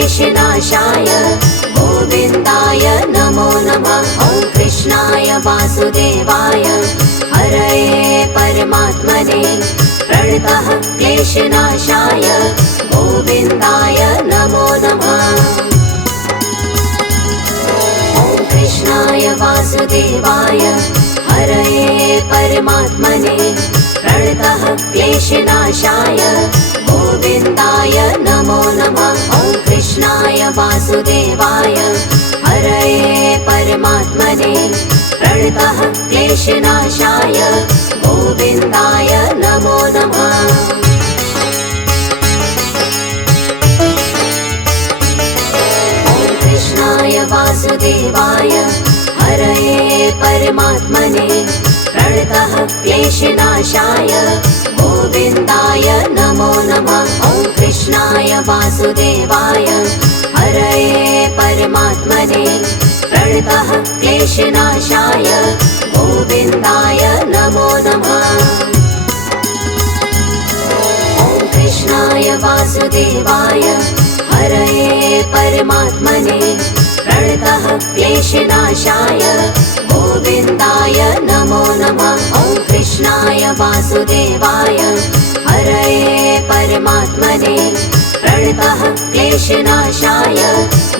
क्लेशनाशाय गोविन्दाय नमो नमः। ॐ कृष्णाय वासुदेवाय हरये परमात्मने प्रणतः क्लेशनाशाय गोविन्दाय नमो नमः। ॐ कृष्णाय वासुदेवाय हरये परमात्मने प्रणतः क्लेशनाशाय गोविन्दाय नमो नमः। ॐ कृष्णाय वासुदेवाय हरये परमात्मने प्रणतः क्लेशनाशाय गोविन्दाय नमो नमः। ॐ कृष्णाय वासुदेवाय हरये परमात्मने प्रणतः क्लेशनाशाय गोविन्दाय नमो नमः। ॐ कृष्णाय वासुदेवाय हरये परमात्मने प्रणतः क्लेशनाशाय गोविन्दाय नमो नमः। ॐ कृष्णाय वासुदेवाय हरये परमात्मने प्रणतः क्लेशनाशाय गोविन्दाय नमो नमः। ॐ कृष्णाय वासुदेवाय हरये परमात्मने प्रणतः क्लेशनाशाय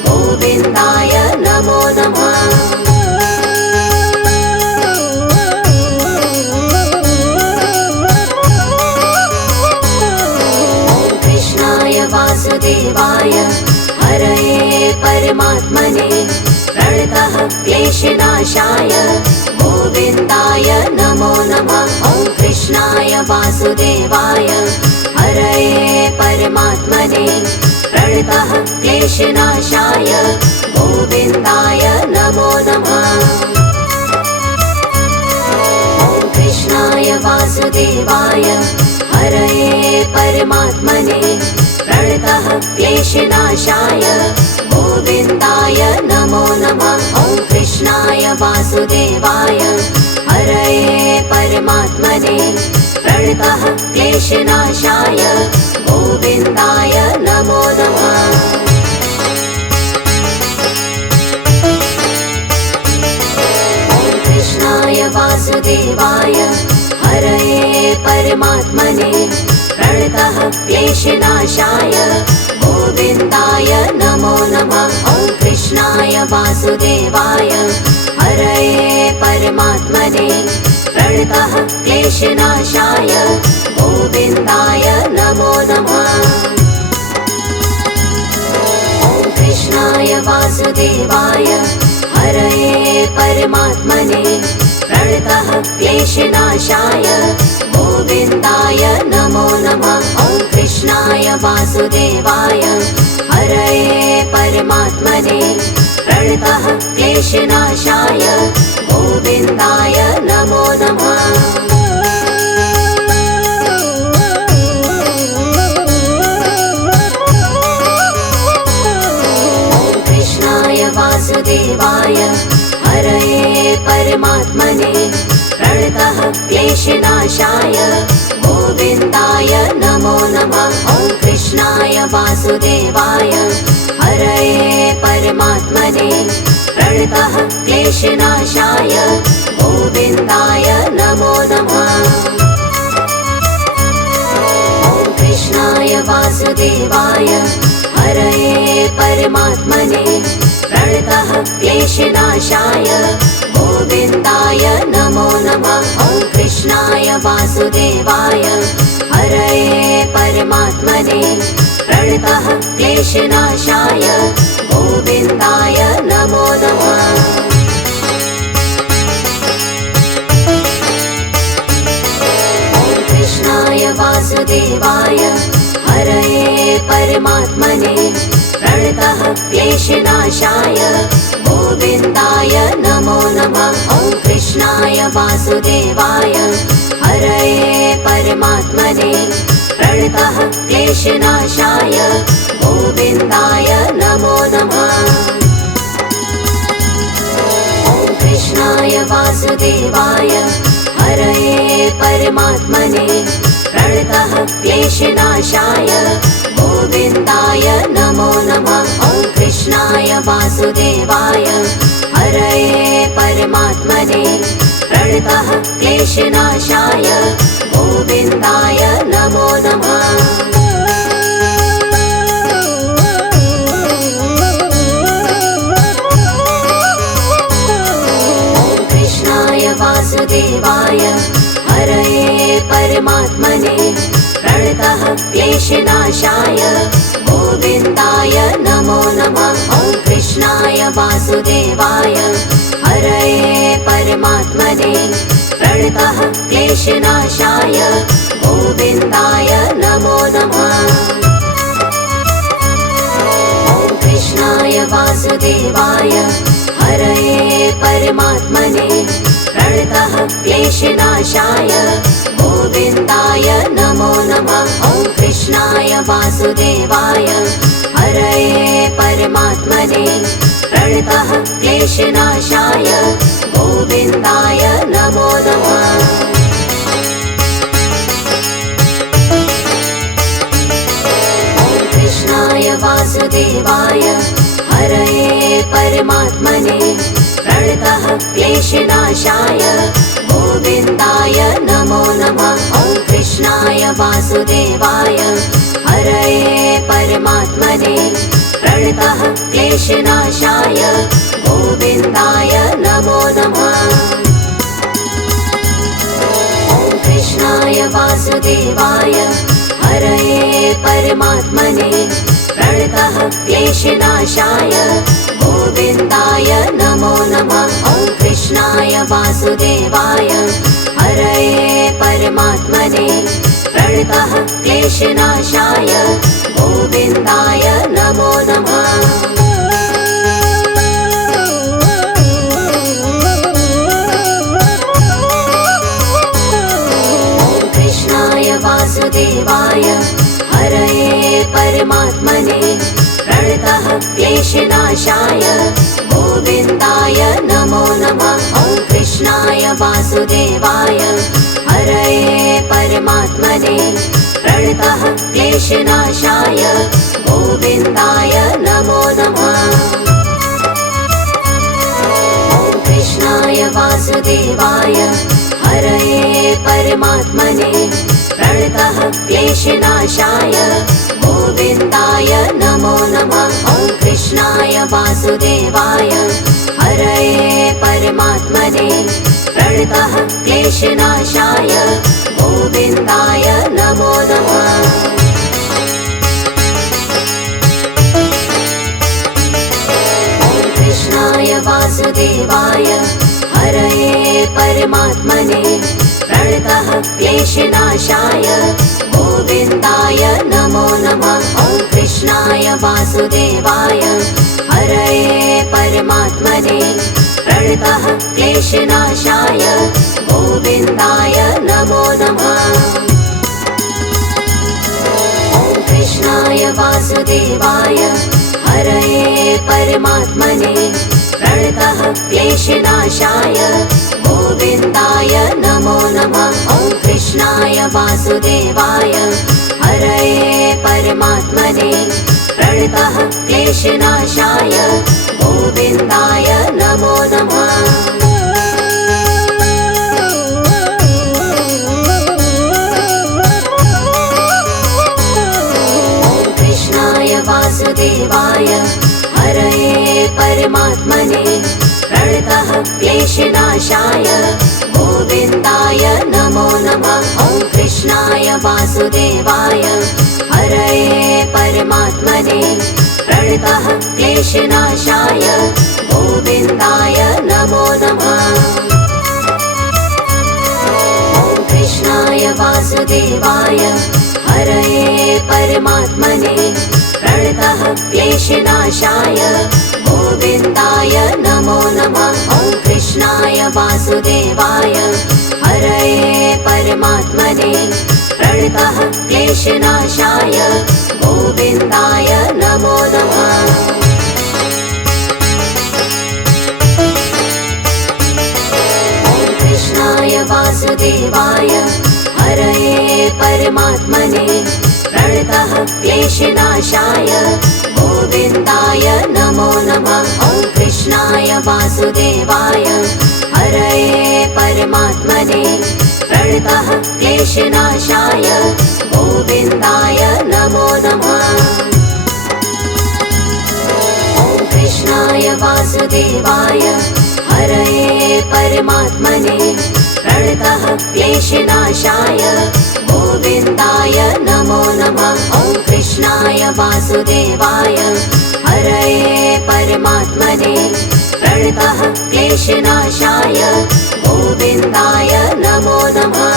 गोविन्दाय नमो नमः। ॐ कृष्णाय वासुदेवाय हरये परमात्मने प्रणतः क्लेशनाशाय गोविन्दाय नमो नमः। ॐ कृष्णाय वासुदेवाय हरये परमात्मने प्रणतः क्लेशनाशाय गोविन्दाय नमो नमः। ॐ कृष्णाय वासुदेवाय हरये परमात्मने प्रणतः क्लेशनाशाय गोविन्दाय नमो नमः। ॐ कृष्णाय वासुदेवाय हरये परमात्मने प्रणतः क्लेशनाशाय गोविन्दाय नमो नमः। ॐ कृष्णाय वासुदेवाय हरये परमात्मने प्रणतः क्लेशनाशाय गोविन्दाय नमो नमः। ॐ कृष्णाय वासुदेवाय हरये परमात्मने प्रणतः क्लेशनाशाय गोविन्दाय नमो नमः। ॐ कृष्णाय वासुदेवाय हरये परमात्मने प्रणतः क्लेशनाशाय गोविन्दाय नमो नमः। ॐ कृष्णाय वासुदेवाय हरये परमात्मने प्रणतः क्लेशनाशाय गोविन्दाय नमो नमः। ॐ कृष्णाय वासुदेवाय हरये परमात्मने प्रणतः क्लेशनाशाय गोविन्दाय नमो नमः। ॐ कृष्णाय वासुदेवाय हरये परमात्मने प्रणतः क्लेशनाशाय गोविन्दाय नमो नमः। ॐ कृष्णाय वासुदेवाय हरये परमात्मने प्रणतः क्लेशनाशाय गोविन्दाय नमो नमः। ॐ कृष्णाय वासुदेवाय हरये परमात्मने प्रणतः क्लेशनाशाय गोविन्दाय नमो नमः। ॐ कृष्णाय वासुदेवाय हरये परमात्मने प्रणतः क्लेशनाशाय गोविन्दाय नमो नमः। ॐ कृष्णाय वासुदेवाय हरये परमात्मने प्रणतः क्लेशनाशाय गोविन्दाय नमो नमः। ॐ कृष्णाय वासुदेवाय हरये परमात्मने प्रणतः क्लेशनाशाय गोविन्दाय नमो नमः। वासुदेवाय हरये परमात्मने प्रणतः क्लेशनाशाय गोविन्दाय नमो नमः। वासुदेवाय हरये परमात्मने प्रणतः क्लेशनाशाय गोविन्दाय नमो नमः। ॐ कृष्णाय वासुदेवाय हरये परमात्मने प्रणतः क्लेशनाशाय गोविन्दाय नमो नमः। ॐ कृष्णाय वासुदेवाय हरये परमात्मने प्रणतः क्लेशनाशाय गोविन्दाय नमो नमः। ॐ कृष्णाय वासुदेवाय हरये परमात्मने प्रणतः क्लेशनाशाय गोविन्दाय नमो नमः। ॐ कृष्णाय वासुदेवाय हरये परमात्मने प्रणतः क्लेशनाशाय गोविन्दाय नमो नमः। ॐ कृष्णाय वासुदेवाय हरये परमात्मने प्रणतः क्लेशनाशाय गोविन्दाय नमो नमः। ॐ कृष्णाय वासुदेवाय हरये परमात्मने प्रणतः क्लेशनाशाय गोविन्दाय नमो नमः। ॐ कृष्णाय वासुदेवाय हरये परमात्मने प्रणतः क्लेशनाशाय गोविन्दाय नमो नमः। ॐ कृष्णाय वासुदेवाय हरये परमात्मने प्रणतः क्लेशनाशाय गोविन्दाय नमो नमः। ॐ कृष्णाय वासुदेवाय हरये परमात्मने प्रणतः क्लेशनाशाय गोविन्दाय नमो नमः। ॐ कृष्णाय वासुदेवाय हरये परमात्मने प्रणतः क्लेशनाशाय गोविन्दाय नमो नमः। ॐ कृष्णाय वासुदेवाय हरये परमात्मने प्रणतः क्लेशनाशाय गोविन्दाय नमो नमः। ॐ कृष्णाय वासुदेवाय हरये परमात्मने प्रणतः क्लेशनाशाय गोविन्दाय नमो नमः। ॐ कृष्णाय वासुदेवाय हरये परमात्मने प्रणतः क्लेशनाशाय गोविन्दाय नमो नमः। ॐ कृष्णाय वासुदेवाय हरये परमात्मने प्रणतः क्लेशनाशाय गोविन्दाय नमो नमः। ॐ कृष्णाय वासुदेवाय हरये परमात्मने प्रणतः क्लेशनाशाय गोविन्दाय नमो नमः। ॐ कृष्णाय वासुदेवाय हरये परमात्मने प्रणतः क्लेशनाशाय गोविन्दाय नमो नमः। ॐ कृष्णाय वासुदेवाय हरये परमात्मने प्रणतः क्लेशनाशाय गोविन्दाय नमो नमः। ॐ कृष्णाय वासुदेवाय हरये परमात्मने प्रणतः क्लेशनाशाय गोविन्दाय नमो नमः। ॐ कृष्णाय वासुदेवाय हरये परमात्मने प्रणतः क्लेशनाशाय गोविन्दाय नमो नमः। ॐ कृष्णाय वासुदेवाय हरये परमात्मने प्रणतः क्लेशनाशाय गोविन्दाय नमो नमः। ॐ वासुदेवाय हरये परमात्मने प्रणतः क्लेशनाशाय गोविन्दाय नमो नमः। ॐ कृष्णाय वासुदेवाय हरये परमात्मने प्रणतः क्लेशनाशाय गोविन्दाय नमो नमः। ॐ कृष्णाय वासुदेवाय हरये परमात्मने प्रणतः क्लेशनाशाय गोविन्दाय नमो नमः।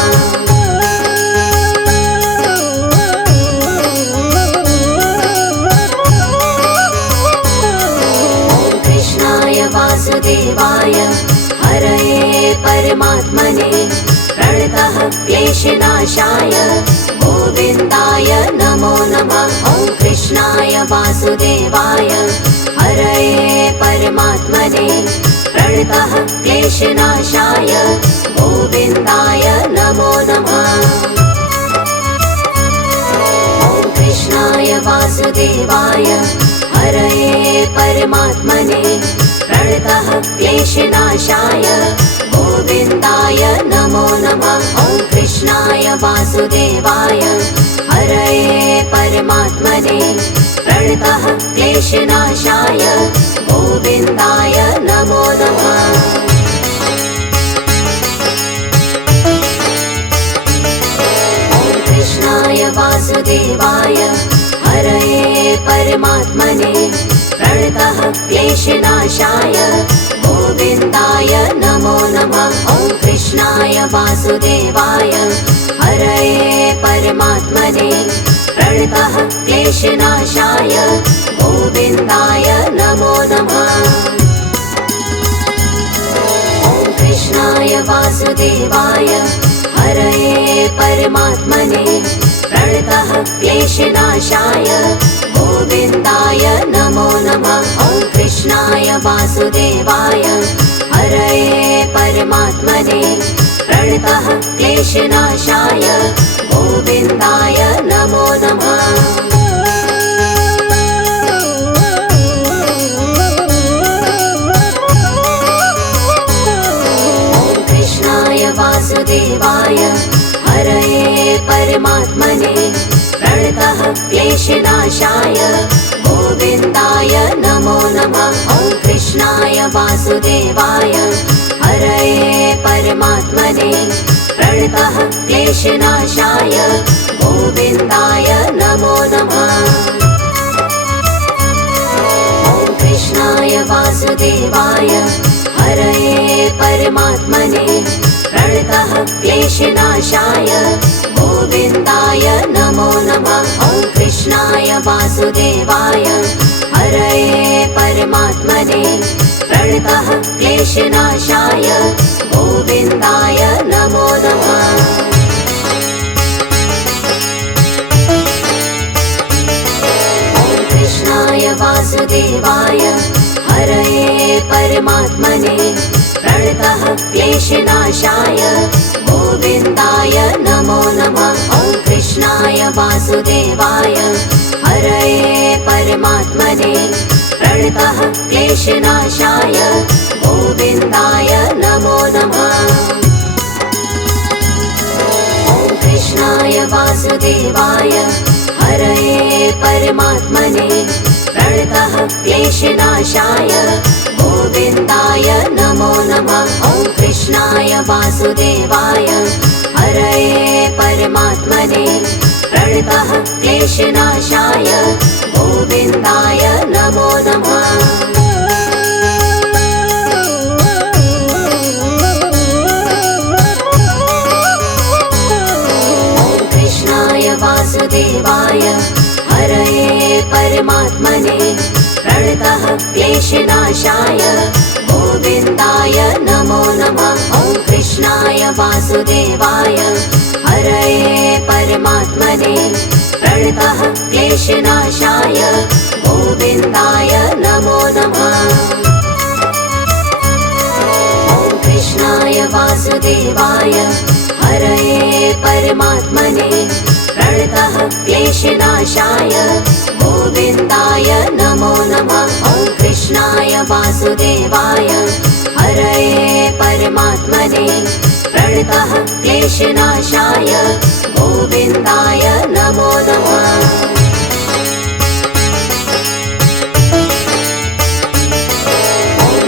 ॐ कृष्णाय वासुदेवाय हरये परमात्मने प्रणतः क्लेशनाशाय गोविन्दाय नमो नमः। ॐ कृष्णाय वासुदेवाय हरये परमात्मने प्रणतः क्लेशनाशाय गोविन्दाय नमो नमः। ॐ कृष्णाय वासुदेवाय हरये परमात्मने प्रणतः क्लेशनाशाय गोविन्दाय नमो नमः। ॐ कृष्णाय वासुदेवाय हरये परमात्मने प्रणतः क्लेशनाशाय गोविन्दाय नमो नमः। ॐ कृष्णाय वासुदेवाय हरये परमात्मने प्रणतः क्लेशनाशाय गोविन्दाय नमो नमः। ॐ कृष्णाय वासुदेवाय हरये परमात्मने प्रणतः क्लेशनाशाय गोविन्दाय नमो नमः। ॐ कृष्णाय वासुदेवाय हरये परमात्मने प्रणतः क्लेशनाशाय गोविन्दाय नमो नमः। ॐ कृष्णाय वासुदेवाय हरये परमात्मने प्रणतः क्लेशनाशाय गोविन्दाय नमो नमः। ॐ कृष्णाय वासुदेवाय हरये परमात्मने प्रणतः क्लेशनाशाय गोविन्दाय नमो नमः। ॐ कृष्णाय वासुदेवाय हरये परमात्मने प्रणतः क्लेशनाशाय गोविन्दाय नमो नमः। ॐ कृष्णाय वासुदेवाय हरये परमात्मने प्रणतः क्लेशनाशाय गोविन्दाय नमो नमः। ॐ कृष्णाय वासुदेवाय हरये परमात्मने प्रणतः क्लेशनाशाय गोविन्दाय नमो नमः। ॐ कृष्णाय वासुदेवाय हरये परमात्मने प्रणतः क्लेशनाशाय गोविन्दाय नमो नमः। ॐ कृष्णाय वासुदेवाय हरये परमात्मने प्रणतः क्लेशनाशाय गोविन्दाय नमो नमः। ॐ कृष्णाय वासुदेवाय हरये परमात्मने प्रणतः क्लेशनाशाय गोविन्दाय नमो नमः। ॐ कृष्णाय वासुदेवाय हरये परमात्मने प्रणतः क्लेशनाशाय गोविन्दाय नमो नमः। ॐ कृष्णाय वासुदेवाय हरये परमात्मने प्रणतः क्लेशनाशाय गोविन्दाय नमो नमः। ॐ कृष्णाय वासुदेवाय हरये परमात्मने प्रणतः क्लेशनाशाय गोविन्दाय नमो नमः। ॐ कृष्णाय वासुदेवाय हरये परमात्मने प्रणतः क्लेशनाशाय गोविन्दाय नमो नमः। ॐ कृष्णाय वासुदेवाय वासुदेवाय हरये परमात्मने प्रणतः क्लेशनाशाय गोविन्दाय नमो नमः।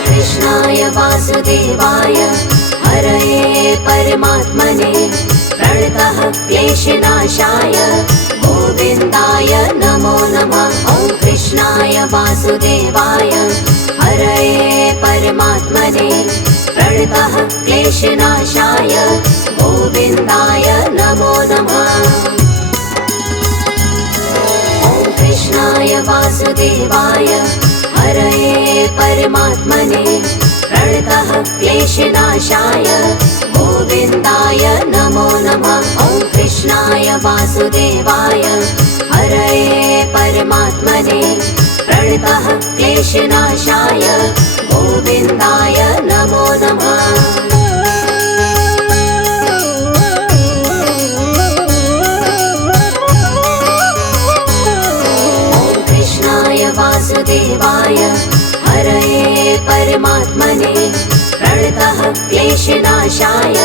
कृष्णाय वासुदेवाय हरये परमात्मने प्रणतः क्लेशनाशाय गोविन्दाय नमो नमः। ॐ कृष्णाय वासुदेवाय हरये परमात्मने प्रणतः क्लेशनाशाय गोविन्दाय नमो नमः। ॐ कृष्णाय वासुदेवाय हरये परमात्मने प्रणतः क्लेशनाशाय गोविन्दाय नमो नमः। ॐ कृष्णाय वासुदेवाय हरये परमात्मने प्रणतः क्लेशनाशाय गोविन्दाय नमो नमः। वासुदेवाय हरये परमात्मने प्रणतः क्लेशनाशाय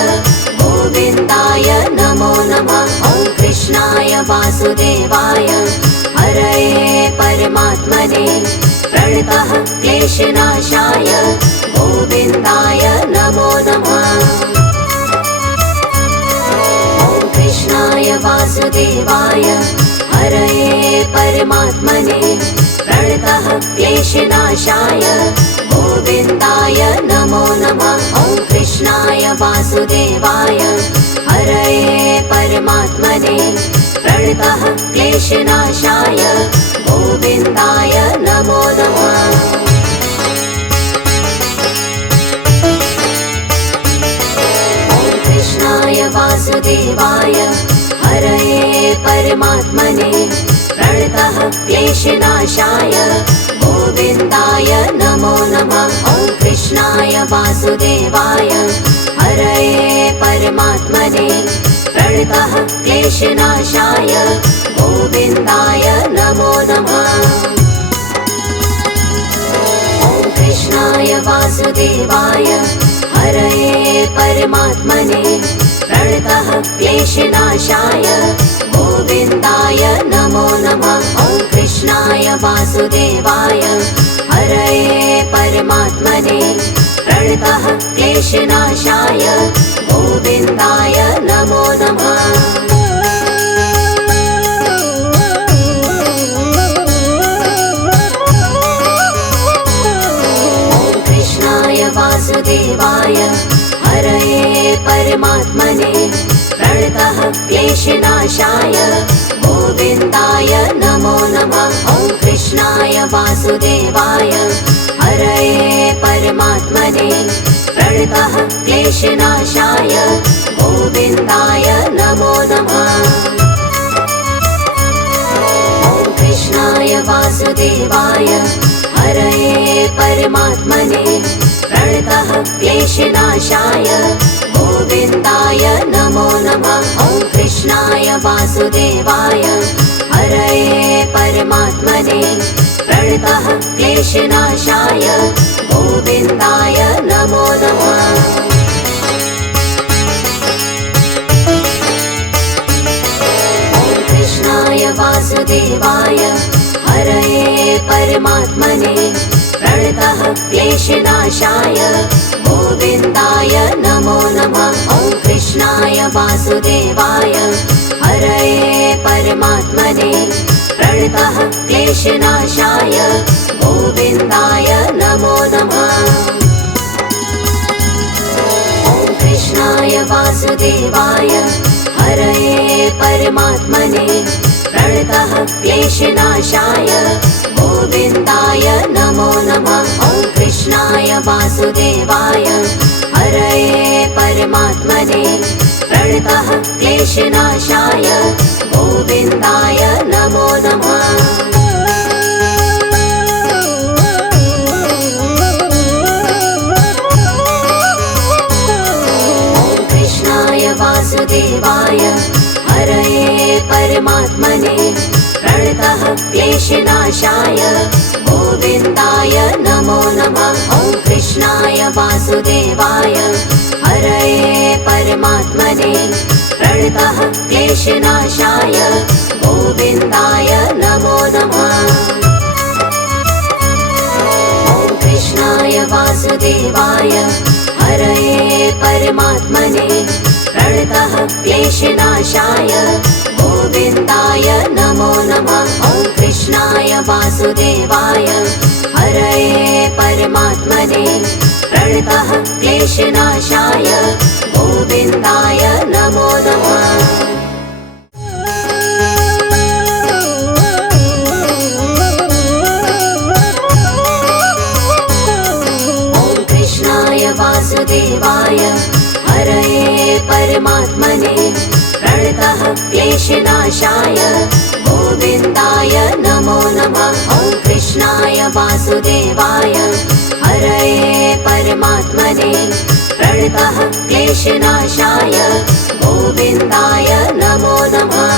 गोविन्दाय नमो नमः। ॐ कृष्णाय वासुदेवाय हरये परमात्मने प्रणतः क्लेशनाशाय गोविन्दाय नमो नमः। ॐ कृष्णाय वासुदेवाय हरये परमात्मने प्रणतः क्लेशनाशाय गोविन्दाय नमो नमः। ॐ कृष्णाय वासुदेवाय हरये परमात्मने प्रणतः क्लेशनाशाय गोविन्दाय नमो नमः। ॐ कृष्णाय वासुदेवाय हरये परमात्मने प्रणतः क्लेशनाशाय गोविन्दाय नमो नमः। ॐ कृष्णाय वासुदेवाय हरये परमात्मने प्रणतः क्लेशनाशाय गोविन्दाय नमो नमः। ॐ कृष्णाय वासुदेवाय हरये परमात्मने प्रणतः क्लेशनाशाय गोविन्दाय नमो नमः। ॐ कृष्णाय वासुदेवाय हरये परमात्मने प्रणतः क्लेशनाशाय गोविन्दाय नमो नमः। ॐ कृष्णाय वासुदेवाय हरये परमात्मने प्रणतः क्लेशनाशाय गोविन्दाय नमो नमः। ॐ कृष्णाय वासुदेवाय हरये परमात्मने प्रणतः क्लेशनाशाय गोविन्दाय नमो नमः। ॐ कृष्णाय वासुदेवाय हरये परमात्मने प्रणतः क्लेशनाशाय गोविन्दाय नमो नमः। ॐ कृष्णाय वासुदेवाय हरये परमात्मने प्रणतः क्लेशनाशाय गोविन्दाय नमो नमः। ॐ कृष्णाय वासुदेवाय हरये परमात्मने प्रणतः क्लेशनाशाय गोविन्दाय नमो नमः। ॐ कृष्णाय वासुदेवाय हरये परमात्मने प्रणतः क्लेशनाशाय गोविन्दाय नमो नमः। ॐ कृष्णाय वासुदेवाय हरये परमात्मने प्रणतः क्लेशनाशाय गोविन्दाय नमो नमः। ॐ कृष्णाय वासुदेवाय हरये परमात्मने प्रणतः क्लेशनाशाय गोविन्दाय नमो नमः। ॐ कृष्णाय वासुदेवाय हरये परमात्मने प्रणतः क्लेशनाशाय गोविन्दाय नमो नमः। ॐ कृष्णाय वासुदेवाय हरये परमात्मने प्रणतः क्लेशनाशाय गोविन्दाय नमो नमः। ॐ कृष्णाय वासुदेवाय हरये परमात्मने प्रणतः क्लेशनाशाय गोविन्दाय नमो नमः। ॐ कृष्णाय वासुदेवाय हरये परमात्मने प्रणतः क्लेशनाशाय गोविन्दाय नमो नमः। ॐ कृष्णाय वासुदेवाय हरये परमात्मने प्रणतः क्लेशनाशाय गोविन्दाय नमो नमः। ॐ कृष्णाय वासुदेवाय हरये परमात्मने प्रणतः क्लेशनाशाय गोविन्दाय नमो नमः।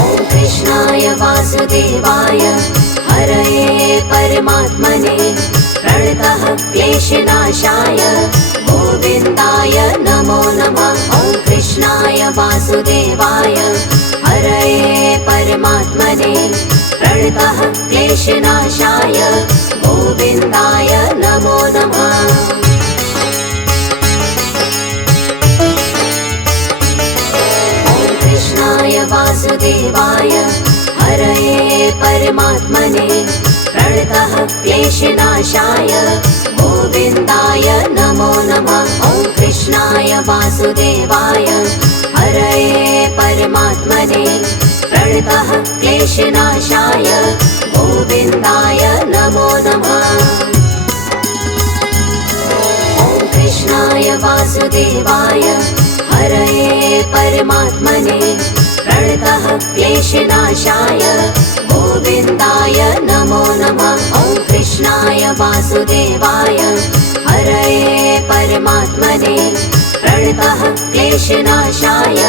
ॐ कृष्णाय वासुदेवाय हरये परमात्मने प्रणतः क्लेशनाशाय गोविन्दाय नमो नमः। ॐ कृष्णाय वासुदेवाय हरये परमात्मने प्रणतः क्लेशनाशाय गोविन्दाय नमो नमः। ॐ कृष्णाय वासुदेवाय हरये परमात्मने प्रणतः क्लेशनाशाय गोविन्दाय नमो नमः। ॐ कृष्णाय वासुदेवाय हरये परमात्मने प्रणतः क्लेशनाशाय गोविन्दाय नमो नमः। ॐ कृष्णाय वासुदेवाय हरये परमात्मने प्रणतः क्लेशनाशाय गोविन्दाय नमो नमः। ॐ कृष्णाय वासुदेवाय हरये परमात्मने प्रणतः क्लेशनाशाय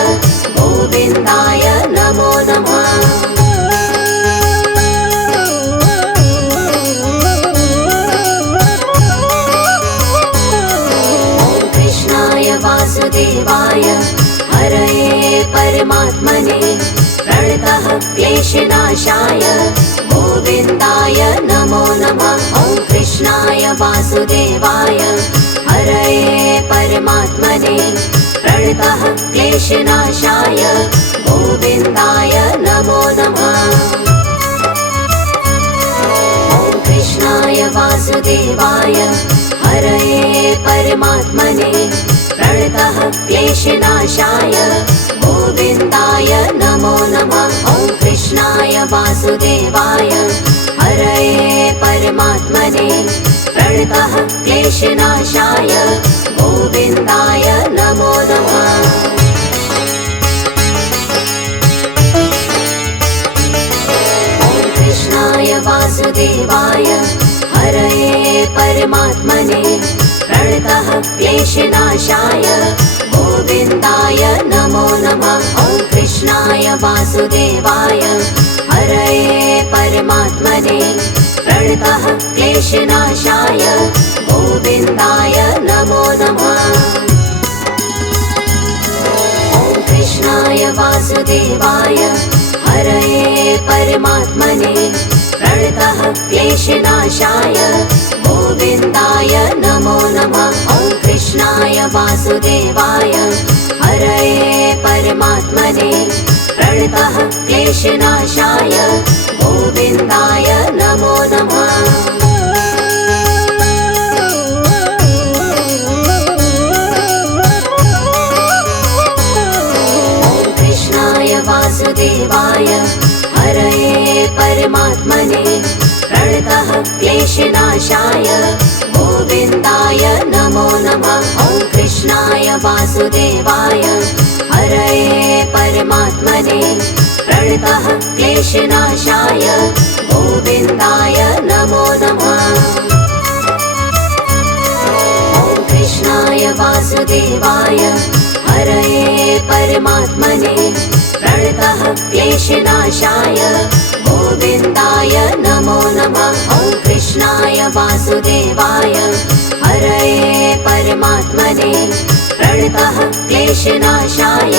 गोविन्दाय नमो नमः। ॐ कृष्णाय वासुदेवाय हरये परमात्मने प्रणतः क्लेशनाशाय गोविन्दाय नमो नमः। ॐ कृष्णाय वासुदेवाय हरये परमात्मने प्रणतः क्लेशनाशाय गोविन्दाय नमो नमः। ॐ कृष्णाय वासुदेवाय हरये परमात्मने प्रणतः क्लेशनाशाय गोविन्दाय नमो नमः। ॐ कृष्णाय वासुदेवाय हरये परमात्मने प्रणतः क्लेशनाशाय गोविन्दाय नमो नमः। ॐ कृष्णाय वासुदेवाय हरये परमात्मने प्रणतः क्लेशनाशाय गोविन्दाय नमो नमः। ॐ कृष्णाय वासुदेवाय हरये परमात्मने प्रणतः क्लेशनाशाय गोविन्दाय नमो नमः। ॐ कृष्णाय वासुदेवाय हरये परमात्मने प्रणतः क्लेशनाशाय गोविन्दाय नमो नमः। ॐ कृष्णाय वासुदेवाय हरये परमात्मने प्रणतः क्लेशनाशाय गोविन्दाय नमो नमः। ॐ कृष्णाय वासुदेवाय हरये परमात्मने प्रणतः क्लेशनाशाय गोविन्दाय नमो नमः। ॐ कृष्णाय वासुदेवाय हरये परमात्मने प्रणतः क्लेशनाशाय गोविन्दाय नमो नमः। ॐ कृष्णाय वासुदेवाय हरये परमात्मने प्रणतः क्लेशनाशाय गोविन्दाय नमो नमः। ॐ कृष्णाय वासुदेवाय हरये परमात्मने प्रणतः क्लेशनाशाय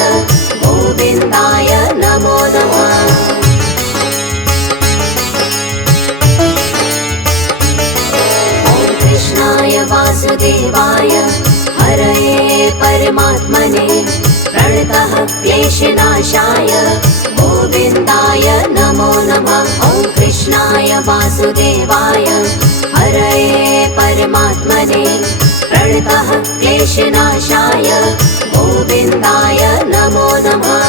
गोविन्दाय नमो नमः। कृष्णाय वासुदेवाय हरये परमात्मने प्रणतः क्लेशनाशाय गोविन्दाय नमो नमः। ॐ कृष्णाय वासुदेवाय हरये परमात्मने प्रणतः क्लेशनाशाय गोविन्दाय नमो नमः।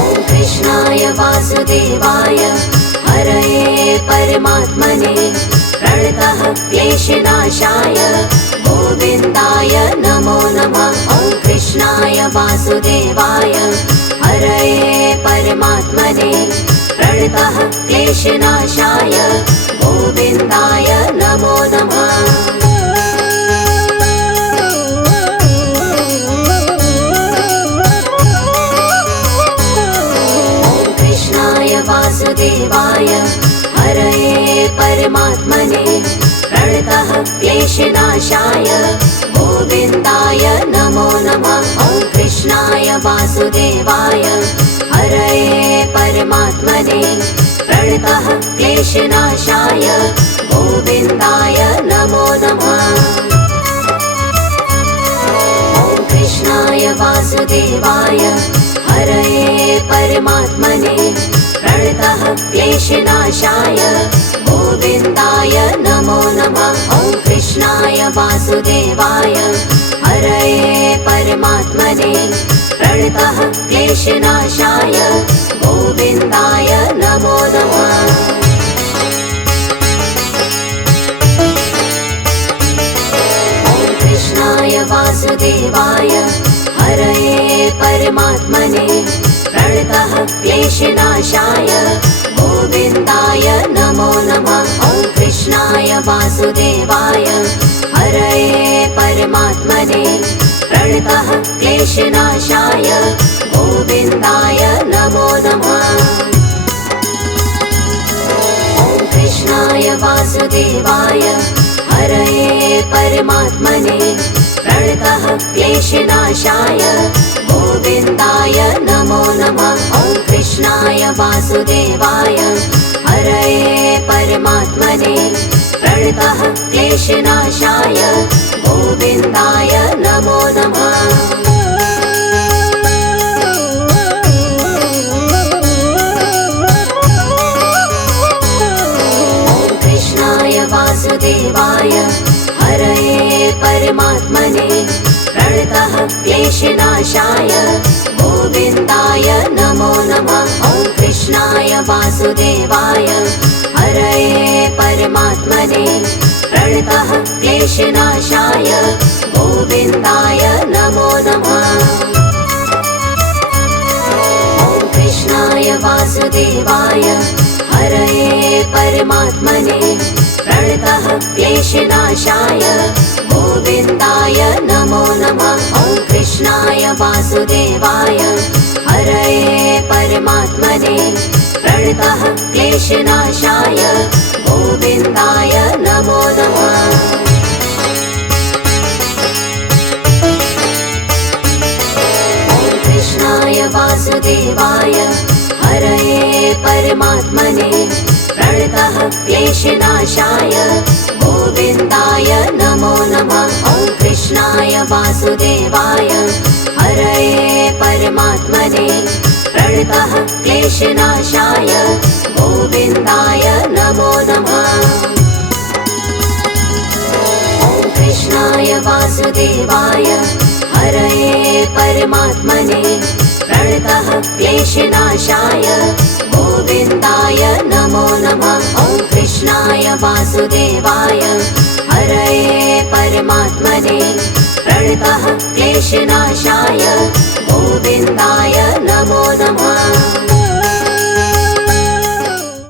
ॐ कृष्णाय वासुदेवाय हरये परमात्मने प्रणतः क्लेशनाशाय गोविन्दाय नमो नमः। ॐ कृष्णाय वासुदेवाय हरये परमात्मने प्रणतः क्लेशनाशाय गोविन्दाय नमो नमः। वासुदेवाय हरये परमात्मने प्रणतः क्लेशनाशाय गोविन्दाय नमो नमः। ॐ कृष्णाय वासुदेवाय हरये परमात्मने प्रणतः क्लेशनाशाय गोविन्दाय नमो नमः। ॐ कृष्णाय वासुदेवाय हरये परमात्मने प्रणतः क्लेशनाशाय गोविन्दाय नमो नमः। ॐ कृष्णाय वासुदेवाय हरये परमात्मने प्रणतः क्लेशनाशाय गोविन्दाय नमो नमः। ॐ कृष्णाय वासुदेवाय हरये परमात्मने प्रणतः क्लेशनाशाय गोविन्दाय नमो नमः। ॐ कृष्णाय वासुदेवाय हरये परमात्मने प्रणतः क्लेशनाशाय गोविन्दाय नमो नमः। ॐ कृष्णाय वासुदेवाय हरये परमात्मने प्रणतः क्लेशनाशाय गोविन्दाय नमो नमः। ॐ कृष्णाय वासुदेवाय हरये परमात्मने प्रणतः क्लेशनाशाय गोविन्दाय नमो नमः। ॐ कृष्णाय वासुदेवाय हरये परमात्मने प्रणतः क्लेशनाशाय गोविन्दाय नमो नमः। ॐ कृष्णाय वासुदेवाय हरये परमात्मने प्रणतः क्लेशनाशाय गोविन्दाय नमो नमः। ॐ कृष्णाय वासुदेवाय हरये परमात्मने प्रणतः क्लेशनाशाय गोविन्दाय नमो नमः। ॐ कृष्णाय वासुदेवाय हरये परमात्मने प्रणतः क्लेशनाशाय गोविन्दाय नमो नमः। ॐ कृष्णाय वासुदेवाय हरये परमात्मने प्रणतः क्लेशनाशाय गोविन्दाय नमो नमः। ॐ कृष्णाय वासुदेवाय हरये परमात्मने प्रणतः क्लेशनाशाय गोविन्दाय नमो नमः। ॐ कृष्णाय वासुदेवाय हरये परमात्मने प्रणतः क्लेशनाशाय गोविन्दाय नमो नमः। ॐ कृष्णाय वासुदेवाय हरये परमात्मने प्रणतः क्लेशनाशाय गोविन्दाय नमो नमः।